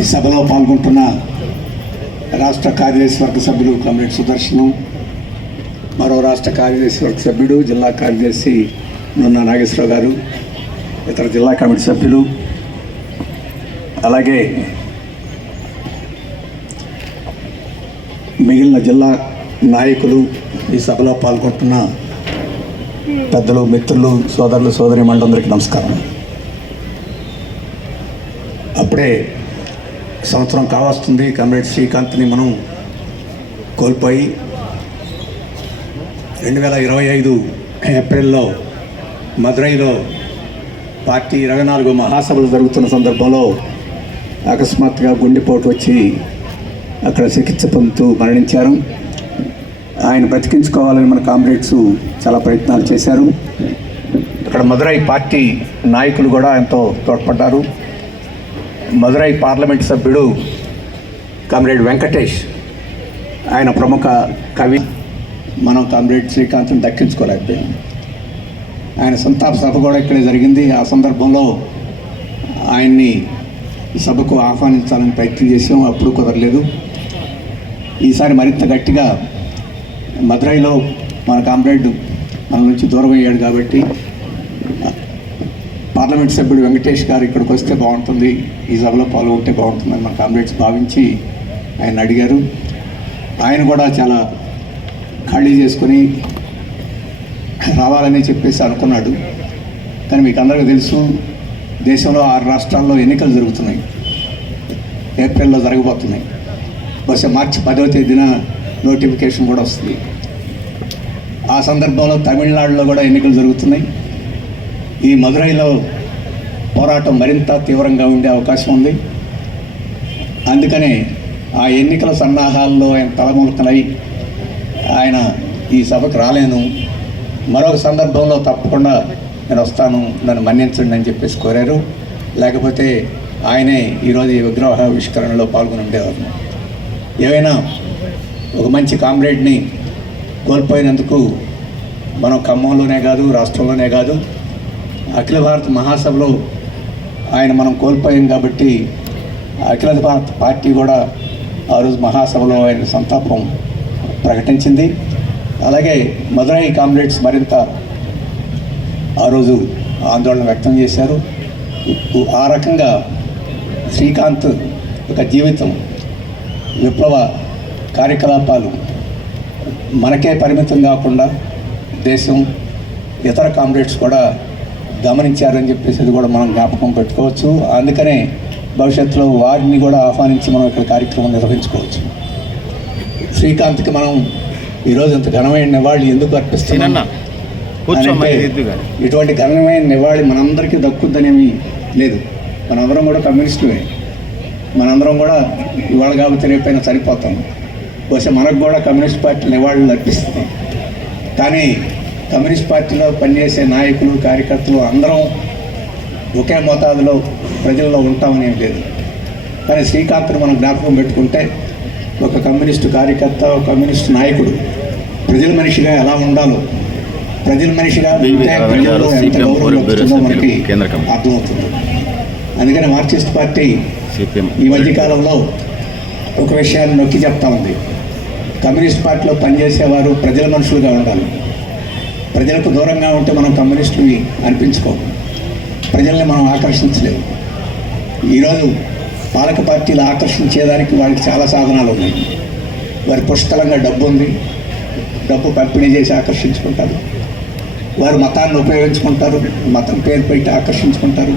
ఈ సభలో పాల్గొంటున్న రాష్ట్ర కార్యదర్శి వర్గ సభ్యులు కమ్రేడ్ సుదర్శనం, మరో రాష్ట్ర కార్యదర్శి వర్గ సభ్యుడు జిల్లా కార్యదర్శి నున్న నాగేశ్వరరావు గారు, ఇతర జిల్లా కమిటీ సభ్యులు, అలాగే మిగిలిన జిల్లా నాయకులు, ఈ సభలో పాల్గొంటున్న పెద్దలు, మిత్రులు, సోదరులు, సోదరీమణులందరికీ నమస్కారం. అప్పుడే సంవత్సరం కావస్తుంది. కమ్రేడ్ శ్రీకాంత్ని మనం కోల్పోయి 2025 ఏప్రిల్లో మదురైలో పార్టీ 24 మహాసభలు జరుగుతున్న సందర్భంలో అకస్మాత్తుగా గుండెపోటు వచ్చి అక్కడ చికిత్స పొందుతూ మరణించారు. ఆయన బ్రతికించుకోవాలని మన కామ్రేడ్స్ చాలా ప్రయత్నాలు చేశారు. అక్కడ మదురై పార్టీ నాయకులు కూడా ఎంతో తోడ్పడ్డారు. మదురై పార్లమెంట్ సభ్యుడు కామ్రేడ్ వెంకటేష్, ఆయన ప్రముఖ కవి, మనం కామ్రేడ్ శ్రీకాంత్ని దక్కించుకోలేకపోయాం. ఆయన సంతాప సభ కూడా ఇక్కడే జరిగింది. ఆ సందర్భంలో ఆయన్ని సభకు ఆహ్వానించాలని ప్రయత్నం చేసాం, అప్పుడు కుదరలేదు. ఈసారి మరింత గట్టిగా మదురైలో మన కామ్రేడ్ మన నుంచి దూరం అయ్యాడు కాబట్టి పార్లమెంట్ సభ్యుడు వెంకటేష్ గారు ఇక్కడికి వస్తే బాగుంటుంది, ఈ సభలో పాల్గొంటే బాగుంటుందని మన కామ్రేడ్స్ భావించి ఆయన అడిగారు. ఆయన కూడా చాలా ఖాళీ చేసుకొని రావాలని చెప్పేసి అనుకున్నాడు. కానీ మీకు అందరికీ తెలుసు, దేశంలో 6 రాష్ట్రాల్లో ఎన్నికలు జరుగుతున్నాయి, ఏప్రిల్లో జరగబోతున్నాయి. బహుశా మార్చి 10వ తేదీన నోటిఫికేషన్ కూడా వస్తుంది. ఆ సందర్భంలో తమిళనాడులో కూడా ఎన్నికలు జరుగుతున్నాయి. ఈ మదురైలో పోరాటం మరింత తీవ్రంగా ఉండే అవకాశం ఉంది. అందుకనే ఆ ఎన్నికల సన్నాహాల్లో ఆయన తలమునకలై ఆయన ఈ సభకు రాలేను, మరొక సందర్భంలో తప్పకుండా నేను వస్తాను, నన్ను మన్నించండి అని చెప్పేసి కోరారు. లేకపోతే ఆయనే ఈరోజు ఈ విగ్రహావిష్కరణలో పాల్గొని ఉండేవారు. ఏవైనా ఒక మంచి కామ్రేడ్ని కోల్పోయినందుకు మనం ఖమ్మంలోనే కాదు, రాష్ట్రంలోనే కాదు, అఖిల భారత మహాసభలో ఆయన మనం కోల్పోయాం కాబట్టి అఖిల భారత పార్టీ కూడా ఆ రోజు మహాసభలో ఆయన సంతాపం ప్రకటించింది. అలాగే మదురై కామ్రేడ్స్ మరింత ఆ రోజు ఆందోళన వ్యక్తం చేశారు. ఆ రకంగా శ్రీకాంత్ యొక్క జీవితం, విప్లవ కార్యకలాపాలు మనకే పరిమితం కాకుండా దేశం, ఇతర కామ్రేడ్స్ కూడా గమనించారని చెప్పేసి అది కూడా మనం జ్ఞాపకం పెట్టుకోవచ్చు. అందుకనే భవిష్యత్తులో వారిని కూడా ఆహ్వానించి మనం ఇక్కడ కార్యక్రమం నిర్వహించుకోవచ్చు. శ్రీకాంత్కి మనం ఈరోజు ఇంత ఘనమైన నివాళి ఎందుకు అర్పిస్తున్నాం అంటే, ఇటువంటి ఘనమైన నివాళి మనందరికీ దక్కుద్దనేమి లేదు. మనందరం కూడా కమ్యూనిస్టులే, మనందరం కూడా ఇవాళ కాబట్టి రేపైనా సరిపోతాం. బహుశా మనకు కూడా కమ్యూనిస్ట్ పార్టీ నివాళులు అర్పిస్తాం. కానీ కమ్యూనిస్ట్ పార్టీలో పనిచేసే నాయకులు, కార్యకర్తలు అందరం ఒకే మోతాదులో ప్రజల్లో ఉంటామనేం లేదు. కానీ శ్రీకాంత్ను మనం జ్ఞాపకం పెట్టుకుంటే ఒక కమ్యూనిస్టు కార్యకర్త, ఒక కమ్యూనిస్టు నాయకుడు ప్రజల మనిషిగా ఎలా ఉండాలో, ప్రజల మనిషిగా ఉంటే ప్రజల్లో ఎంత గౌరవం వస్తుందో మనకి అర్థమవుతుంది. అందుకని మార్క్సిస్ట్ పార్టీ ఈ మధ్యకాలంలో ఒక విషయాన్ని నొక్కి చెప్తా ఉంది. కమ్యూనిస్ట్ పార్టీలో పనిచేసేవారు ప్రజల మనుషులుగా ఉండాలి. ప్రజలకు దూరంగా ఉంటే మనం కమ్యూనిస్టుని అనిపించుకోము, ప్రజల్ని మనం ఆకర్షించలేము. ఈరోజు పాలక పార్టీలు ఆకర్షించేదానికి వారికి చాలా సాధనాలు ఉన్నాయి. వారి పుష్కలంగా డబ్బు ఉంది, డబ్బు పంపిణీ చేసి ఆకర్షించుకుంటారు. వారు మతాన్ని ఉపయోగించుకుంటారు, మతం పేరు పెట్టి ఆకర్షించుకుంటారు.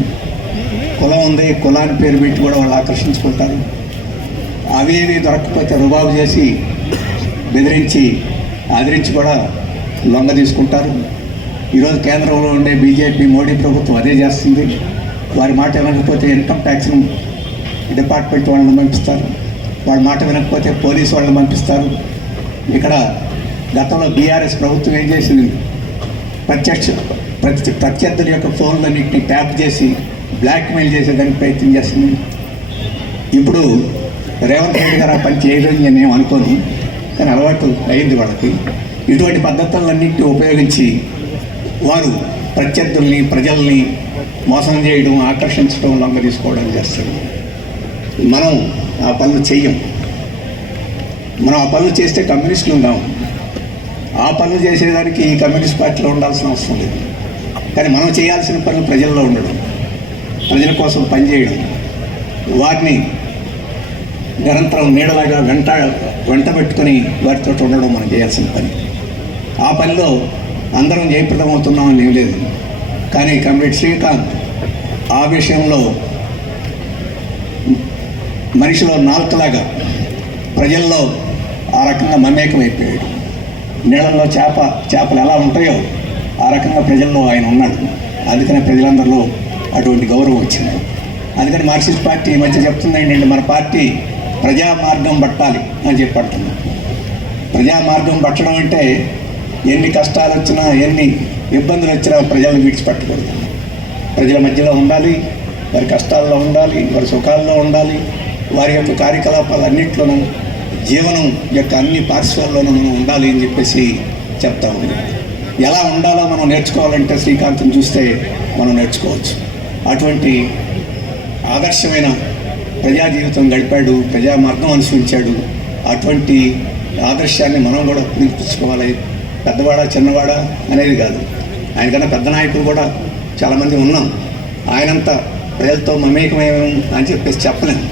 కులం ఉంది, కులాన్ని పేరు పెట్టి కూడా వాళ్ళు ఆకర్షించుకుంటారు. అవి దొరకకపోతే రుబాబు చేసి బెదిరించి ఆదరించి కూడా లొంగ తీసుకుంటారు. ఈరోజు కేంద్రంలో ఉండే బీజేపీ, మోడీ ప్రభుత్వం అదే చేస్తుంది. వారి మాట వినకపోతే ఇన్కమ్ ట్యాక్స్ డిపార్ట్మెంట్ వాళ్ళని పంపిస్తారు, వాడి మాట వినకపోతే పోలీసు వాళ్ళని పంపిస్తారు. ఇక్కడ గతంలో బీఆర్ఎస్ ప్రభుత్వం ఏం చేసింది, ప్రత్యర్థుల యొక్క ఫోన్లన్నింటినీ ట్యాప్ చేసి బ్లాక్మెయిల్ చేసేదానికి ప్రయత్నం చేస్తుంది. ఇప్పుడు రేవంత్ రెడ్డి గారు ఆ పని చేయడం నేను అనుకోను, కానీ అలవాటు అయింది వాళ్ళకి. ఇటువంటి పద్ధతులన్నింటినీ ఉపయోగించి వారు ప్రత్యర్థుల్ని, ప్రజల్ని మోసం చేయడం, ఆకర్షించడం, లొంగ తీసుకోవడం చేస్తారు. మనం ఆ పనులు చెయ్యం. మనం ఆ పనులు చేస్తే కమ్యూనిస్టులు ఉన్నాం. ఆ పనులు చేసేదానికి ఈ కమ్యూనిస్ట్ పార్టీలో ఉండాల్సిన అవసరం లేదు. కానీ మనం చేయాల్సిన పనులు ప్రజల్లో ఉండడం, ప్రజల కోసం పనిచేయడం, వాటిని నిరంతరం నీడలాగా వెంట పెట్టుకొని వాటితో ఉండడం మనం చేయాల్సిన పని. ఆ పనిలో అందరం జయప్రదం అవుతున్నామని ఏం లేదు. కానీ కమ్రేడ్ శ్రీకాంత్ ఆ విషయంలో మనిషిలో నాలుకలాగా ప్రజల్లో ఆ రకంగా మమేకమైపోయాడు. నీళ్ళల్లో చేపలు ఎలా ఉంటాయో ఆ రకంగా ప్రజల్లో ఆయన ఉన్నాడు. అందుకనే ప్రజలందరిలో అటువంటి గౌరవం వచ్చింది. అందుకని మార్క్సిస్ట్ పార్టీ ఈ మధ్య చెప్తుంది ఏంటంటే, మన పార్టీ ప్రజా మార్గం పట్టాలి అని చెప్పి అంటుంది. ప్రజా మార్గం పట్టడం అంటే ఎన్ని కష్టాలు వచ్చినా, ఎన్ని ఇబ్బందులు వచ్చినా ప్రజలను విడిచిపెట్టకూడదు. ప్రజల మధ్యలో ఉండాలి, వారి కష్టాల్లో ఉండాలి, వారి సుఖాల్లో ఉండాలి, వారి యొక్క కార్యకలాపాలన్నింటిలోనూ, జీవనం యొక్క అన్ని పార్శ్వాల్లోనూ మనం ఉండాలి అని చెప్పేసి చెప్తా ఉంది. ఎలా ఉండాలో మనం నేర్చుకోవాలంటే శ్రీకాంత్ని చూస్తే మనం నేర్చుకోవచ్చు. అటువంటి ఆదర్శమైన ప్రజా జీవితం గడిపాడు, ప్రజా మార్గం అనుసరించాడు. అటువంటి ఆదర్శాన్ని మనం కూడా పుణికిపుచ్చుకోవాలి. పెద్దవాడా చిన్నవాడా అనేది కాదు. ఆయనకన్నా పెద్ద నాయకులు కూడా చాలామంది ఉన్నాం. ఆయనంతా ప్రజలతో మమేకమేమో అని చెప్పేసి చెప్పలేము.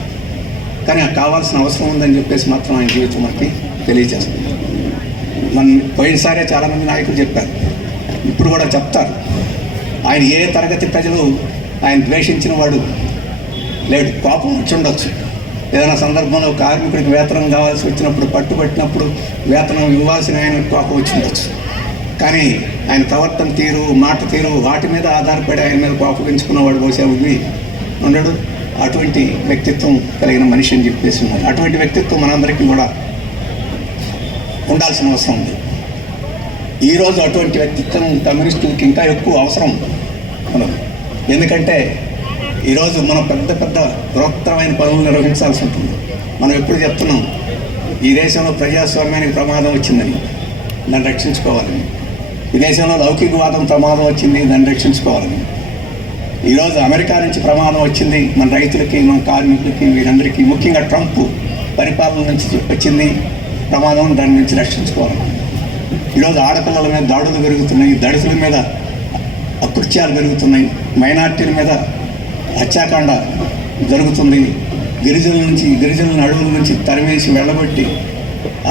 కానీ కావాల్సిన అవసరం ఉందని చెప్పేసి మాత్రం ఆయన జీవితం మనకి తెలియజేస్తుంది. మన పోయినసారే చాలామంది నాయకులు చెప్పారు, ఇప్పుడు కూడా చెప్తారు. ఆయన ఏ తరగతి ప్రజలు ఆయన ద్వేషించిన వాడు లేడు. కోపం వచ్చి ఉండొచ్చు. ఏదైనా సందర్భంలో కార్మికుడికి వేతనం కావాల్సి వచ్చినప్పుడు, పట్టుబట్టినప్పుడు వేతనం ఇవ్వాల్సిన ఆయన కోపం వచ్చి ఉండొచ్చు. కానీ ఆయన ప్రవర్తన తీరు, మాట తీరు, వాటి మీద ఆధారపడి ఆయన మీద కోపం పెంచుకున్నవాడు బహుశా ఉండడు. అటువంటి వ్యక్తిత్వం కలిగిన మనిషి అని చెప్పేసి ఉన్నాడు. అటువంటి వ్యక్తిత్వం మనందరికీ కూడా ఉండాల్సిన అవసరం ఉంది. ఈరోజు అటువంటి వ్యక్తిత్వం కమ్యూనిస్టులకి ఇంకా ఎక్కువ అవసరం ఉన్నది. ఎందుకంటే ఈరోజు మనం పెద్ద పెద్ద బృహత్తరమైన పనులు నిర్వహించాల్సి ఉంటుంది. మనం ఎప్పుడు చెప్తున్నాం, ఈ దేశంలో ప్రజాస్వామ్యానికి ప్రమాదం వచ్చిందని, దాన్ని రక్షించుకోవాలని. ఈ దేశంలో లౌకికవాదం ప్రమాదం వచ్చింది, దాన్ని రక్షించుకోవాలని. ఈరోజు అమెరికా నుంచి ప్రమాదం వచ్చింది మన రైతులకి, మన కార్మికులకి, వీరందరికీ. ముఖ్యంగా ట్రంప్ పరిపాలన నుంచి వచ్చింది ప్రమాదం, దాని నుంచి రక్షించుకోవాలి. ఈరోజు ఆడపిల్లల మీద దాడులు పెరుగుతున్నాయి, దళితుల మీద అకృత్యాలు పెరుగుతున్నాయి, మైనార్టీల మీద హత్యాకాండ జరుగుతుంది. గిరిజనుల అడవుల నుంచి తరిమేసి వెళ్ళబట్టి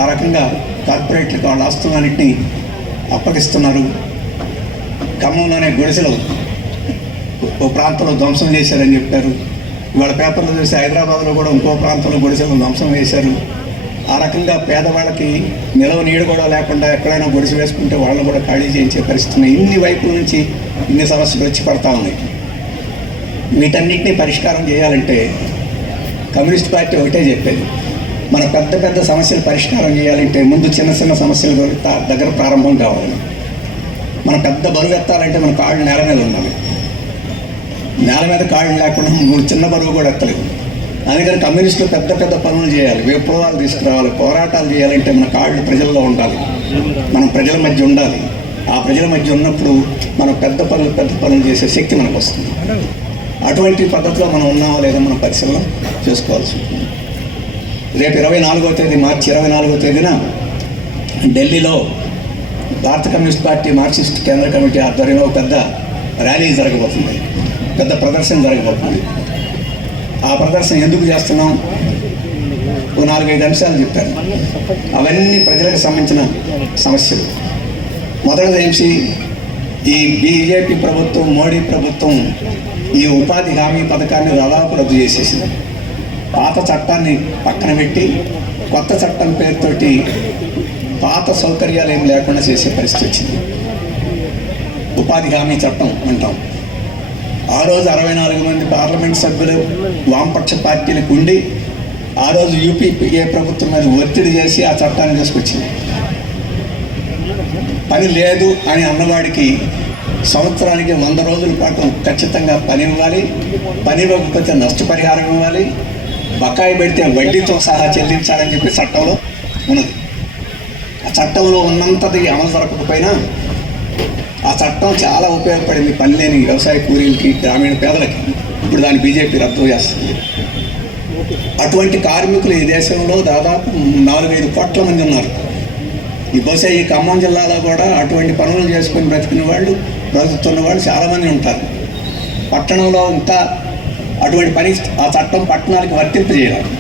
ఆ రకంగా కార్పొరేట్లకు వాళ్ళ ఆస్తులన్నింటినీ అప్పగిస్తున్నారు. ఖమ్మంలోనే గుడిసెలు ఓ ప్రాంతంలో ధ్వంసం చేశారని చెప్పారు. ఇవాళ పేపర్లో చూసి హైదరాబాద్లో కూడా ఇంకో ప్రాంతంలో గుడిసెలు ధ్వంసం చేశారు. ఆ రకంగా పేదవాళ్ళకి నిలవ నీడు కూడా లేకుండా ఎక్కడైనా గుడిసె వేసుకుంటే వాళ్ళని కూడా ఖాళీ చేయించే పరిస్థితి. ఇన్ని వైపుల నుంచి ఇన్ని సమస్యలు వచ్చి పడతా ఉన్నాయి. వీటన్నిటినీ పరిష్కారం చేయాలంటే కమ్యూనిస్ట్ పార్టీ ఒకటే చెప్పేది, మన పెద్ద పెద్ద సమస్యలు పరిష్కారం చేయాలంటే ముందు చిన్న చిన్న సమస్యల దగ్గర ప్రారంభం కావాలి. మన పెద్ద బరువు ఎత్తాలంటే మన కాళ్ళు నేల మీద ఉండాలి. నేల మీద కాళ్ళు లేకుండా చిన్న బరువు కూడా ఎత్తలేదు. అందుకని కమ్యూనిస్టులు పెద్ద పెద్ద పనులు చేయాలి, విప్లవాలు తీసుకురావాలి, పోరాటాలు చేయాలంటే మన కాళ్ళు ప్రజల్లో ఉండాలి, మనం ప్రజల మధ్య ఉండాలి. ఆ ప్రజల మధ్య ఉన్నప్పుడు మనం పెద్ద పనులు చేసే శక్తి మనకు వస్తుంది. అటువంటి పద్ధతిలో మనం ఉన్నామో లేదో మనం పరిశీలన చేసుకోవాల్సి ఉంటుంది. రేపు 24వ తేదీ మార్చి 24వ తేదీన ఢిల్లీలో భారత కమ్యూనిస్ట్ పార్టీ మార్క్సిస్ట్ కేంద్ర కమిటీ ఆధ్వర్యంలో పెద్ద ర్యాలీ జరగబోతుంది, పెద్ద ప్రదర్శన జరగబోతుంది. ఆ ప్రదర్శన ఎందుకు చేస్తున్నాం? 4-5 అంశాలు చెప్పారు. అవన్నీ ప్రజలకు సంబంధించిన సమస్యలు. మొదటిది ఏంటి, ఈ బీజేపీ ప్రభుత్వం, మోడీ ప్రభుత్వం ఈ ఉపాధి హామీ పథకాన్ని దాదాపు రద్దు చేసేసింది. పాత చట్టాన్ని పక్కన పెట్టి కొత్త చట్టం పేరుతోటి పాత సౌకర్యాలు ఏం లేకుండా చేసే పరిస్థితి వచ్చింది. ఉపాధి హామీ చట్టం అంటాం. ఆ రోజు 64 మంది పార్లమెంట్ సభ్యులు వామపక్ష పార్టీలకు ఉండి ఆ రోజు యూపీఏ ప్రభుత్వం మీద ఒత్తిడి చేసి ఆ చట్టాన్ని తీసుకొచ్చింది. పని లేదు అని అన్నవాడికి సంవత్సరానికి 100 రోజుల పాటు ఖచ్చితంగా పని ఇవ్వాలి, పని ఇవ్వకపోతే నష్టపరిహారం ఇవ్వాలి, బకాయి పెడితే వడ్డీతో సహా చెల్లించాలని చెప్పి చట్టంలో ఉన్నది. ఆ చట్టంలో ఉన్నంతది అమలు జరగకపోయినా ఆ చట్టం చాలా ఉపయోగపడింది పని లేని వ్యవసాయ కూలీలకి, గ్రామీణ పేదలకి. ఇప్పుడు దాన్ని బీజేపీ రద్దు చేస్తుంది. అటువంటి కార్మికులు ఈ దేశంలో దాదాపు 4-5 కోట్ల మంది ఉన్నారు. ఈ బహుశా ఈ ఖమ్మం జిల్లాలో కూడా అటువంటి పనులు చేసుకొని బ్రతుకున్న వాళ్ళు, బ్రతుకుతున్న వాళ్ళు చాలామంది ఉంటారు. పట్టణంలో ఇంకా అటువంటి పని ఆ చట్టం పట్టణాలకు వర్తింపజేయాలి.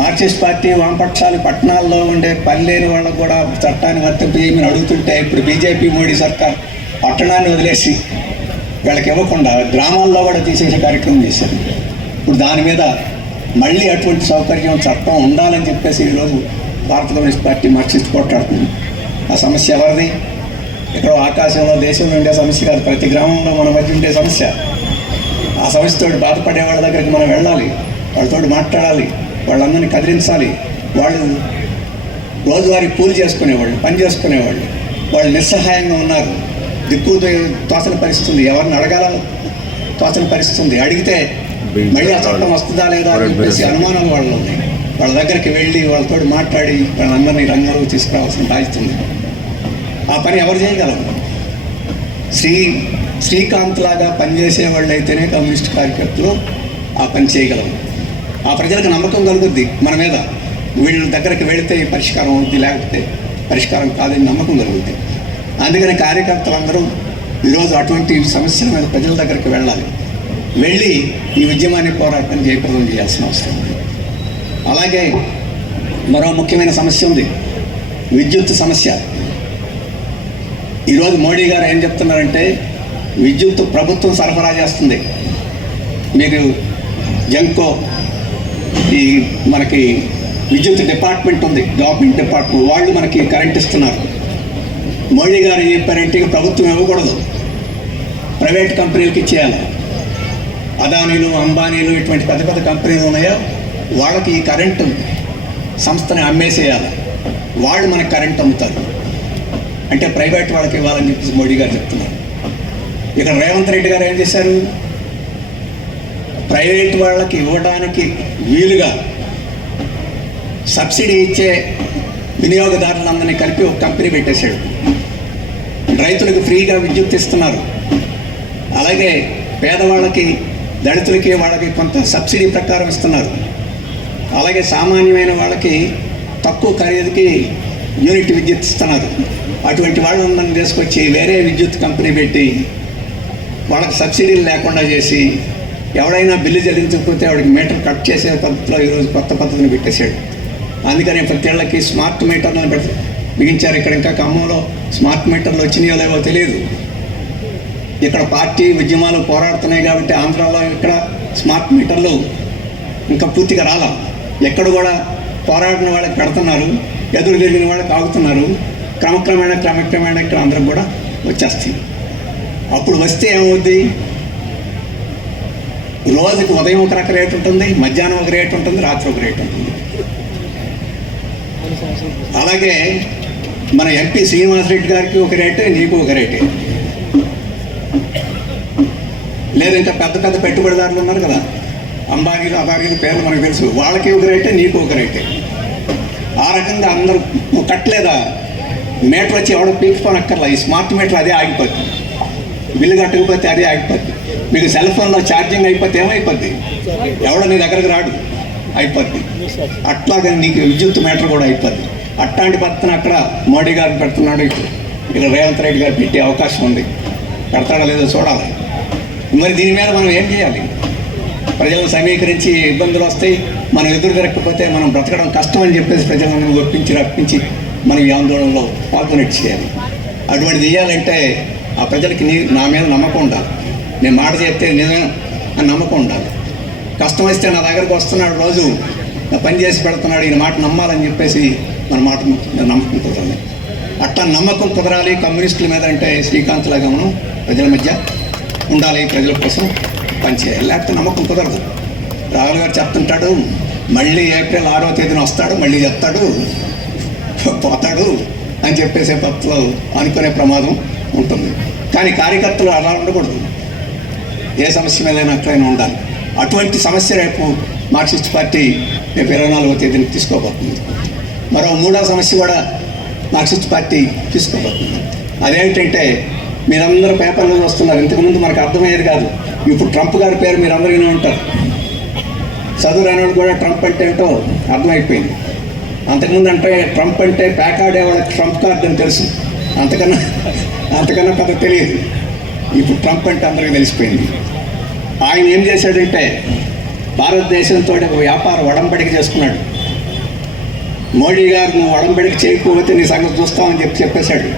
మార్క్సిస్ట్ పార్టీ, వామపక్షాలు పట్టణాల్లో ఉండే పని లేని వాళ్ళకు కూడా చట్టాన్ని వర్తింపజేయమని అడుగుతుంటే ఇప్పుడు బీజేపీ మోడీ సర్కార్ పట్టణాన్ని వదిలేసి వీళ్ళకి ఇవ్వకుండా గ్రామాల్లో కూడా తీసేసే కార్యక్రమం చేశారు. ఇప్పుడు దాని మీద మళ్ళీ అటువంటి సౌకర్యం చట్టం ఉండాలని చెప్పేసి ఈరోజు భారత కమ్యూనిస్ట్ పార్టీ మార్క్సిస్ట్ పోట్లాడుతుంది. ఆ సమస్య ఎవరిది? ఎక్కడో ఆకాశంలో దేశంలో ఉండే సమస్య కాదు, ప్రతి గ్రామంలో మన మధ్య ఉండే సమస్య. ఆ సమస్యతో బాధపడే వాళ్ళ దగ్గరికి మనం వెళ్ళాలి, వాళ్ళతో మాట్లాడాలి, వాళ్ళందరినీ కదిలించాలి. వాళ్ళు రోజువారీ కూలి చేసుకునేవాళ్ళు, పని చేసుకునేవాళ్ళు, వాళ్ళు నిస్సహాయంగా ఉన్నారు. దిక్కు తోచని పరిస్థితుంది, ఎవరిని అడగాల తోచని పరిస్థితుంది. అడిగితే మళ్ళీ ఆ చట్టం వస్తుందా లేదా అని చెప్పేసి అనుమానాలు వాళ్ళు ఉన్నాయి. వాళ్ళ దగ్గరికి వెళ్ళి వాళ్ళతో మాట్లాడి వాళ్ళందరినీ రంగంలోకి తీసుకురావాల్సిన బాధ్యత ఉంది. ఆ పని ఎవరు చేయగలరు? శ్రీకాంత్ లాగా పనిచేసే వాళ్ళు అయితేనే కమ్యూనిస్ట్ కార్యకర్తలు ఆ పని చేయగలరు. ఆ ప్రజలకు నమ్మకం కలుగుద్ది మన మీద. వీళ్ళ దగ్గరికి వెళితే పరిష్కారం అవుద్ది, లేకపోతే పరిష్కారం కాదని నమ్మకం కలుగుద్ది. అందుకని కార్యకర్తలందరూ ఈరోజు అటువంటి సమస్యల మీద ప్రజల దగ్గరికి వెళ్ళాలి. వెళ్ళి ఈ ఉద్యమాన్ని పోరాటం జయప్రదం చేయాల్సిన అవసరం ఉంది. అలాగే మరో ముఖ్యమైన సమస్య ఉంది, విద్యుత్ సమస్య. ఈరోజు మోడీ గారు ఏం చెప్తున్నారంటే విద్యుత్ ప్రభుత్వం సరఫరా చేస్తుంది. మీరు జంకో ఈ మనకి విద్యుత్ డిపార్ట్మెంట్ ఉంది, గవర్నమెంట్ డిపార్ట్మెంట్, వాళ్ళు మనకి కరెంట్ ఇస్తున్నారు. మోడీ గారు ఏం చెప్పారంటే ప్రభుత్వం ఇవ్వకూడదు, ప్రైవేట్ కంపెనీలకు ఇచ్చేయాలి. అదానీలు, అంబానీలు ఇటువంటి పెద్ద పెద్ద కంపెనీలు ఉన్నాయో వాళ్ళకి ఈ కరెంటు సంస్థని అమ్మేసేయాలి, వాళ్ళు మనకి కరెంట్ అమ్ముతారు. అంటే ప్రైవేట్ వాళ్ళకి ఇవ్వాలని చెప్పేసి మోడీ గారు చెప్తున్నారు. ఇక్కడ రేవంత్ రెడ్డి గారు ఏం చేశారు? ప్రైవేట్ వాళ్ళకి ఇవ్వడానికి వీలుగా సబ్సిడీ ఇచ్చే వినియోగదారులందరినీ కలిపి ఒక కంపెనీ పెట్టేశాడు. రైతులకు ఫ్రీగా విద్యుత్ ఇస్తున్నారు. అలాగే పేదవాళ్ళకి, దళితులకి, వాళ్ళకి కొంత సబ్సిడీ ప్రకారం ఇస్తున్నారు. అలాగే సామాన్యమైన వాళ్ళకి తక్కువ ఖరీదుకి యూనిట్ విద్యుత్ ఇస్తున్నారు. అటువంటి వాళ్ళందరినీ తీసుకొచ్చి వేరే విద్యుత్ కంపెనీ పెట్టి వాళ్ళకి సబ్సిడీలు లేకుండా చేసి ఎవడైనా బిల్లు చెల్లించకపోతే వాడికి మీటర్ కట్ చేసే పద్ధతిలో ఈరోజు కొత్త పద్ధతిని పెట్టేశాడు. అందుకని ప్రతి స్మార్ట్ మీటర్లను బిగించారు. ఇక్కడ ఇంకా ఖమ్మంలో స్మార్ట్ మీటర్లు వచ్చినాయో లేవో తెలియదు. ఇక్కడ పార్టీ ఉద్యమాలు పోరాడుతున్నాయి కాబట్టి ఆంధ్రాలో ఇక్కడ స్మార్ట్ మీటర్లు ఇంకా పూర్తిగా రాలా. ఎక్కడ కూడా పోరాడిన వాళ్ళకి పెడుతున్నారు, ఎదురు తిరిగిన వాళ్ళకి ఆగుతున్నారు. క్రమక్రమేణా ఇక్కడ అందరం కూడా వచ్చేస్తాయి. అప్పుడు వస్తే ఏమవుద్ది? రోజుకి ఉదయం ఒక రక రేటు ఉంటుంది, మధ్యాహ్నం ఒక రేటు ఉంటుంది, రాత్రి ఒక రేటు ఉంటుంది. అలాగే మన ఎంపీ శ్రీనివాసరెడ్డి గారికి ఒక రేటే, నీకు ఒక రేటే. లేదా ఇంకా పెద్ద పెద్ద పెట్టుబడిదారులు ఉన్నారు కదా, అంబానీలు, అదానీలు పేర్లు మనకు తెలుసు, వాళ్ళకి ఒక రేటే, నీకు ఒక రేటే. ఆ రకంగా అందరూ కట్టలేదా మీటర్ వచ్చి ఎవడో పీక్కోనక్కర్లా. ఈ స్మార్ట్ మీటర్ అదే ఆగిపోద్ది, బిల్లు కట్టకపోతే అదే ఆగిపోద్ది. మీకు సెల్ ఫోన్లో ఛార్జింగ్ అయిపోతే ఏమైపోద్ది? ఎవడో నీ దగ్గరకు రాడు, అయిపోద్ది. అట్లాగే నీకు విద్యుత్ మీటర్ కూడా అయిపోద్ది. అట్లాంటి పద్ధతిని అక్కడ మోడీ గారు పెడుతున్నాడు. ఇక్కడ రేవంత్ రెడ్డి గారు పెట్టే అవకాశం ఉంది. పెడతాడో లేదో చూడాలి. మరి దీని మీద మనం ఏం చేయాలి? ప్రజలను సమీకరించి ఇబ్బందులు వస్తాయి, మనం ఎదురు తిరగకపోతే మనం బ్రతకడం కష్టం అని చెప్పేసి ప్రజలను ఒప్పించి రప్పించి మనం ఈ ఆందోళనలో పాల్గొనేట్టు చేయాలి. అటువంటి చేయాలంటే ఆ ప్రజలకి నా మీద నమ్మకం ఉండాలి. నేను మాట చెప్తే నిజం అని నమ్మకం ఉండాలి. కష్టం వస్తే నా దగ్గరకు వస్తున్నాడు, రోజు నా పని చేసి పెడుతున్నాడు, ఈయన మాట నమ్మాలని చెప్పేసి మన మాట నమ్మకం కుదరాలి. అట్లా నమ్మకం కుదరాలి కమ్యూనిస్టుల మీద అంటే శ్రీకాంత్ లాగా మనం ప్రజల మధ్య ఉండాలి, ప్రజల కోసం పనిచేయాలి. లేకపోతే నమ్మకం కుదరదు. రాహుల్ గారు చెప్తుంటాడు, మళ్ళీ ఏప్రిల్ 6వ తేదీన వస్తాడు, మళ్ళీ చెప్తాడు, పోతాడు అని చెప్పేసే పద్ధతిలో అనుకునే ప్రమాదం ఉంటుంది. కానీ కార్యకర్తలు అలా ఉండకూడదు. ఏ సమస్య మీదైనా అట్లయినా ఉండాలి. అటువంటి సమస్య రేపు మార్క్సిస్ట్ పార్టీ రేపు 24వ తేదీని తీసుకోబోతుంది. మరో 3వ సమస్య కూడా మార్క్సిస్ట్ పార్టీ తీసుకోబోతుంది. అదేంటంటే మీరందరూ పేపర్లో వస్తున్నారు. ఇంతకుముందు మనకు అర్థమయ్యేది కాదు. ఇప్పుడు ట్రంప్ గారి పేరు మీరు అందరూ వినే ఉంటారు. చదువు రాని కూడా ట్రంప్ అంటే ఏంటో అర్థమైపోయింది. అంతకుముందు అంటే ట్రంప్ అంటే ప్యాకార్డే వాళ్ళకి ట్రంప్ కార్డు అని తెలుసు, అంతకన్నా పెద్ద తెలియదు. ఇప్పుడు ట్రంప్ అంటే అందరికీ తెలిసిపోయింది. ఆయన ఏం చేశాడంటే భారతదేశంతో ఒక వ్యాపార ఒడంబడిక చేసుకున్నాడు. మోడీ గారు నువ్వు ఒడంబడిక చేయకపోతే నీ సంగతి చూస్తామని చెప్పేశాడు.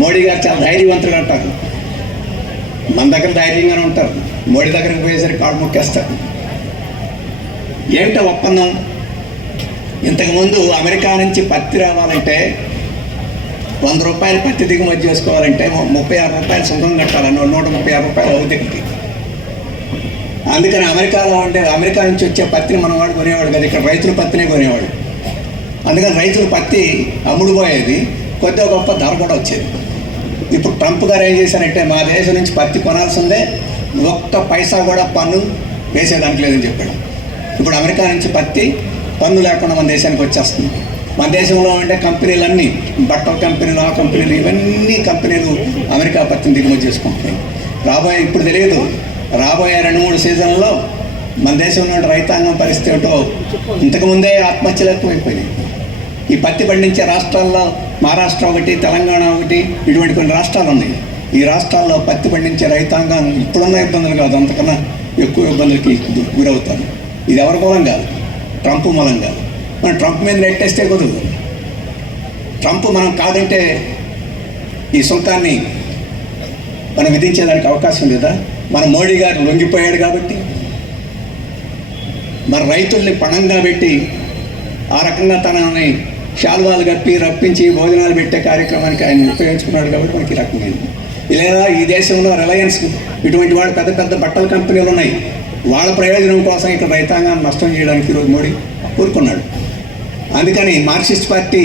మోడీ గారు చాలా ధైర్యవంతులు అంటారు, మన దగ్గర ధైర్యంగానే ఉంటారు, మోడీ దగ్గరకు పోయేసరికి కాడు మొక్కేస్తారు. ఏంటో ఒప్పందం? ఇంతకుముందు అమెరికా నుంచి పత్తి రావాలంటే 100 రూపాయలు పత్తి దిగుమతి చేసుకోవాలంటే 36 రూపాయలు సుంకం కట్టాలి, 136 రూపాయలు అవుతుంది. అందుకని అమెరికా నుంచి వచ్చే పత్తిని మన వాడు కొనేవాడు కదా, ఇక్కడ రైతుల పత్తినే కొనేవాడు. అందుకని రైతుల పత్తి అమ్ముడుపోయేది, కొద్దిగా గొప్ప ధర కూడా వచ్చేది. ఇప్పుడు ట్రంప్ గారు ఏం చేశారంటే మా దేశం నుంచి పత్తి కొనాల్సిందే, ఒక్క పైసా కూడా పన్ను వేసేదానికి లేదని చెప్పాడు. ఇప్పుడు అమెరికా నుంచి పత్తి పన్ను లేకుండా మన దేశానికి వచ్చేస్తుంది. మన దేశంలో ఉండే కంపెనీలన్నీ బట్టల కంపెనీలు, ఆ కంపెనీలు, ఇవన్నీ కంపెనీలు అమెరికా పత్తిని దిగుమతి చేసుకుంటున్నాయి. ఇప్పుడు తెలియదు, రాబోయే 2-3 సీజన్లలో మన దేశంలో ఉండే రైతాంగం పరిస్థితి ఏమిటో. ఇంతకుముందే ఆత్మహత్యలు ఎక్కువైపోయినాయి. ఈ పత్తి పండించే రాష్ట్రాల్లో మహారాష్ట్ర ఒకటి, తెలంగాణ ఒకటి, ఇటువంటి కొన్ని రాష్ట్రాలు ఉన్నాయి. ఈ రాష్ట్రాల్లో పత్తి పండించే రైతాంగం ఇప్పుడున్న ఇబ్బందులు కాదు, అంతకన్నా ఎక్కువ ఇబ్బందులకి గురవుతారు. ఇది ఎవరి మూలం కాదు, ట్రంప్ మూలం కాదు. మనం ట్రంప్ మీద నెట్టేస్తే కుదరదు. ట్రంప్ మనం కాదంటే ఈ సుంకాన్ని మనం విధించేదానికి అవకాశం లేదా? మన మోడీ గారు లొంగిపోయాడు కాబట్టి మన రైతుల్ని పణంగా పెట్టి ఆ రకంగా తనని శాల్వాలు కప్పి రప్పించి భోజనాలు పెట్టే కార్యక్రమానికి ఆయన ఉపయోగించుకున్నాడు కాబట్టి మనకి ఈ రకమైంది. లేదా ఈ దేశంలో రిలయన్స్ ఇటువంటి వాళ్ళు పెద్ద పెద్ద బట్టల కంపెనీలు ఉన్నాయి, వాళ్ళ ప్రయోజనం కోసం ఇక్కడ రైతాంగాన్ని నష్టం చేయడానికి ఈరోజు మోడీ కోరుకున్నాడు. అందుకని మార్క్సిస్ట్ పార్టీ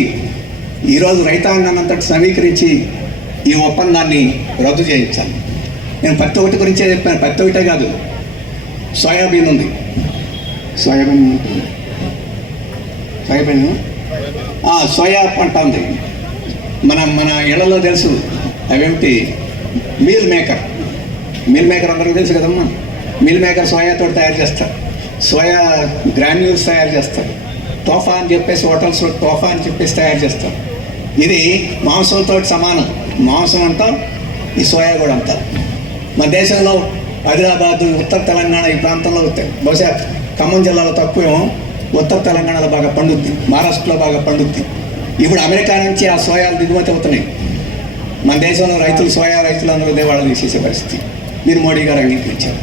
ఈరోజు రైతాంగాన్ని అంతటి సమీకరించి ఈ ఒప్పందాన్ని రద్దు చేయించాలి. నేను పత్తి ఒకటి గురించే చెప్పాను, పత్తి ఒకటే కాదు, సోయాబీన్ ఉంది, సోయా పంట ఉంది. మన ఇళ్లలో తెలుసు అవేమిటి, మీల్ మేకర్ అందరికీ తెలుసు కదమ్మా. మీల్ మేకర్ సోయాతో తయారు చేస్తారు, సోయా గ్రాన్యూల్స్ తయారు చేస్తారు, తోఫా అని చెప్పేసి హోటల్స్లో తోఫా అని చెప్పేసి తయారు చేస్తారు. ఇది మాంసంతో సమానం, మాంసం అంతా ఈ సోయా కూడా అంతా. మన దేశంలో ఆదిలాబాద్, ఉత్తర తెలంగాణ ఈ ప్రాంతంలో బహుశా ఖమ్మం జిల్లాలో తక్కువేమో, ఉత్తర తెలంగాణలో బాగా పండుద్ది, మహారాష్ట్రలో బాగా పండుద్ది. ఇప్పుడు అమెరికా నుంచి ఆ సోయాలు దిగుమతి అవుతున్నాయి. మన దేశంలో సోయా రైతులు అందరూ దేవాళ్ళు తీసేసే పరిస్థితి మీరు మోడీ గారు అంగీకరించారు.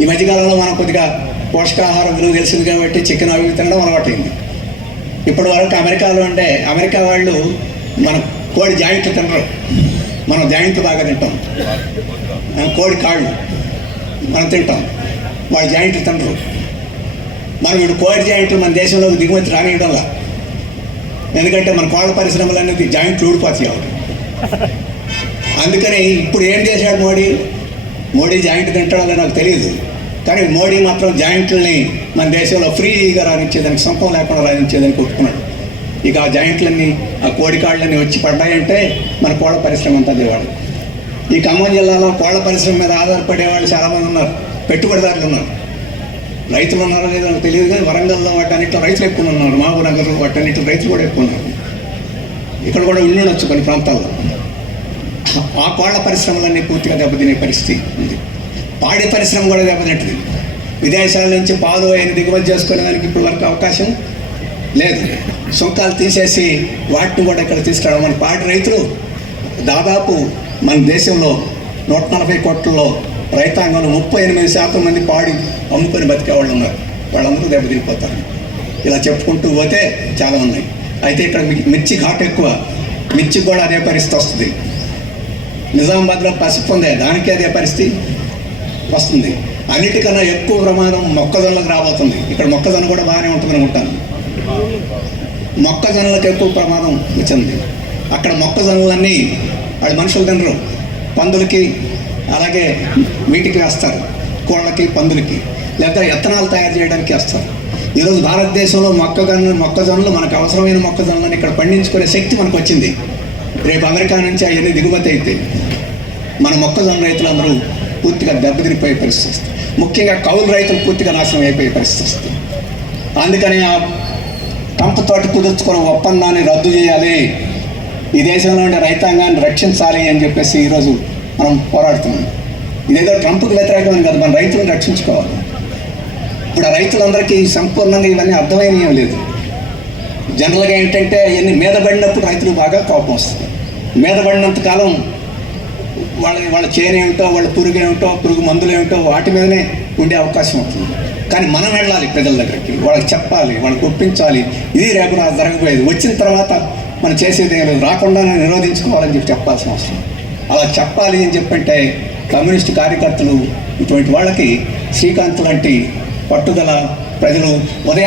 ఈ మధ్యకాలంలో మనం కొద్దిగా పోషకాహార విలువ తెలిసింది కాబట్టి చికెన్ అవి తినడం అలవాటైంది. ఇప్పటి వరకు అమెరికా వాళ్ళు మన కోడి జాయింట్లు తినరు, మనం జాయింట్లు బాగా తింటాం. కోడి కాళ్ళు మనం తింటాం, వాళ్ళు జాయింట్లు తినరు. మనం ఇప్పుడు కోడి జాయింట్లు మన దేశంలోకి దిగుమతి రానియడంలా, ఎందుకంటే మన కోళ్ళ పరిశ్రమలు అనేది జాయింట్లు ఊడిపోతాయి అవి. అందుకని ఇప్పుడు ఏం చేశాడు మోడీ జాయింట్ తింటాడో నాకు తెలియదు, కానీ మోడీ మాత్రం జాయింట్లని మన దేశంలో ఫ్రీగా రానిచ్చేదానికి, సొంతం లేకుండా రానిచ్చేదానికి ఒప్పుకున్నాడు. ఇక ఆ జాయింట్లన్నీ, ఆ కోడి కాళ్ళన్నీ వచ్చి పడ్డాయంటే మన కోళ్ళ పరిశ్రమ అంతా దేవాడు. ఈ ఖమ్మం జిల్లాలో కోళ్ళ పరిశ్రమ మీద ఆధారపడేవాళ్ళు చాలామంది ఉన్నారు, పెట్టుబడిదారులు ఉన్నారు. రైతులు ఉన్నారో లేదో నాకు తెలియదు, కానీ వరంగల్లో వాటన్నిటిలో రైతులు ఎక్కువ ఉన్నారు, మహబూబ్ నగర్ వాటన్నిటిలో రైతులు కూడా ఎక్కువ ఉన్నారు. ఇక్కడ కూడా ఉండొచ్చు కొన్ని ప్రాంతాల్లో. ఆ కోళ్ళ పరిశ్రమలన్నీ పూర్తిగా దెబ్బతినే పరిస్థితి ఉంది. పాడి పరిశ్రమ కూడా దెబ్బతింటుంది. విదేశాల నుంచి పాలు అయిన దిగుమతి చేసుకునే దానికి ఇప్పుడు వరకు అవకాశం లేదు. సుంకాలు తీసేసి వాటిని కూడా ఇక్కడ తీసుకురావడం. మన పాడి రైతులు దాదాపు మన దేశంలో 140 కోట్లలో రైతాంగంలో 38% మంది పాడి అమ్ముకొని బతికే వాళ్ళు ఉన్నారు. వాళ్ళందరూ దెబ్బతినిపోతారు. ఇలా చెప్పుకుంటూ పోతే చాలా ఉన్నాయి. అయితే ఇక్కడ మిర్చి ఘాటు ఎక్కువ, మిర్చి కూడా అదే పరిస్థితి వస్తుంది. నిజామాబాద్లో పసుపు ఉంది, దానికి అదే పరిస్థితి వస్తుంది. అన్నిటికన్నా ఎక్కువ ప్రమాదం మొక్కజొన్నలకు రాబోతుంది. ఇక్కడ మొక్కజొన్న కూడా బాగానే ఉంటుంది అనుకుంటాను. మొక్కజొన్నలకు ఎక్కువ ప్రమాదం వచ్చింది. అక్కడ మొక్కజొన్నలన్నీ వాళ్ళు మనుషులు తినరు, పందులకి అలాగే వీటికి వేస్తారు, కోళ్ళకి పందులకి, లేదా ఎత్తనాలు తయారు చేయడానికి వేస్తారు. ఈరోజు భారతదేశంలో మొక్కజొన్నలు మనకు అవసరమైన మొక్కజొన్నలను ఇక్కడ పండించుకునే శక్తి మనకు వచ్చింది. రేపు అమెరికా నుంచి అవన్నీ దిగుమతి అయితే మన మొక్కజొన్న రైతులందరూ పూర్తిగా దెబ్బతిరిపోయే పరిస్థితి. ముఖ్యంగా కౌలు రైతులు పూర్తిగా నాశనం అయిపోయే పరిస్థితి వస్తుంది. అందుకని ఆ ట్రంప్ తోటి కుదుర్చుకున్న ఒప్పందాన్ని రద్దు చేయాలి, ఈ దేశంలో ఉండే రైతాంగాన్ని రక్షించాలి అని చెప్పేసి ఈరోజు మనం పోరాడుతున్నాం. ఇదేదో ట్రంప్కి వ్యతిరేకమని కాదు, మన రైతులను రక్షించుకోవాలి. ఇప్పుడు ఆ రైతులందరికీ సంపూర్ణంగా ఇవన్నీ అర్థమైనవి లేదు. జనరల్గా ఏంటంటే ఇవన్నీ మీద పడినప్పుడు రైతులకు బాగా కోపం వస్తుంది. మీద పడినంత కాలం వాళ్ళ చేను ఏమిటో, వాళ్ళ పురుగు ఏమిటో, పురుగు మందులు ఏమిటో వాటి మీదనే ఉండే అవకాశం ఉంటుంది. కానీ మనం వెళ్ళాలి ప్రజల దగ్గరికి, వాళ్ళకి చెప్పాలి, వాళ్ళకి ఒప్పించాలి. ఇది రేపు నాకు జరగబోయేది, వచ్చిన తర్వాత మనం చేసేది ఏం లేదు, రాకుండా నిరోధించుకోవాలని చెప్పి చెప్పాల్సిన అవసరం. అలా చెప్పాలి అని చెప్పంటే కమ్యూనిస్టు కార్యకర్తలు ఇటువంటి వాళ్ళకి శ్రీకాంత్ లాంటి పట్టుదల ప్రజలు ఉదయం